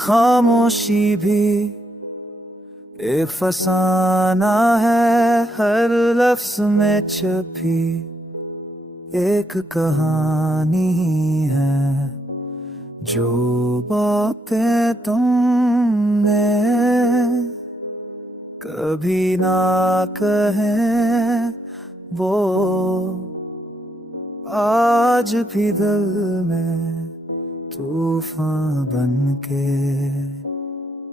खामोशी भी एक फसाना है, हर लफ्ज में छपी एक कहानी है। जो बातें तुमने कभी ना कहें वो आज भी दिल में तूफान बन के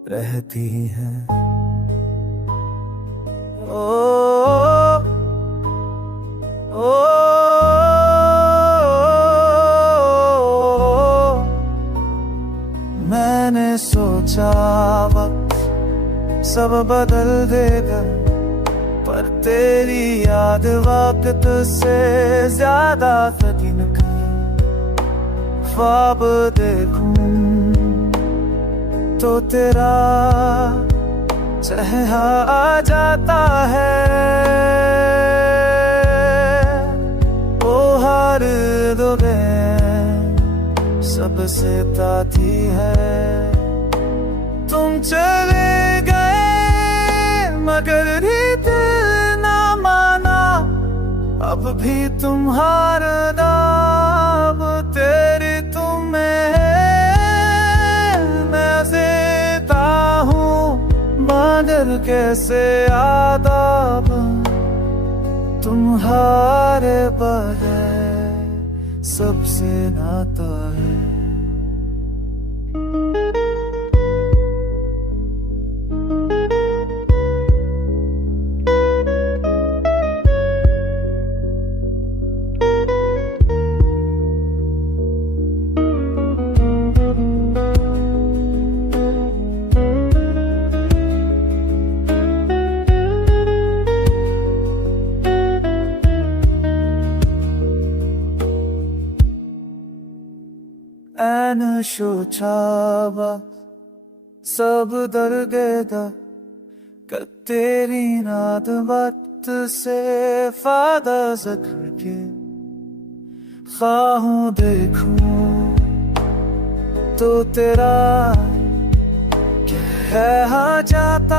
रहती हैं। मैंने सोचा वक्त सब बदल देगा, पर तेरी याद वक्त से ज्यादा कठिन कर। ख्वाब देखूं तो तेरा चेहरा आ जाता है। वो हर दुबे सबसे ताती है। तुम चले गए मगर रीत ना माना, अब भी तुम्हारा नाम तेरे तुम्हें मैं जीता हूँ, मगर कैसे आदाब तुम्हारे बगैर सबसे नाता है। नशो छावा सब दरगेदा कर तेरी नाद वक्त से फादा ज़िक्र के। ख्वाहूं देखूं तो तेरा क्या है जाता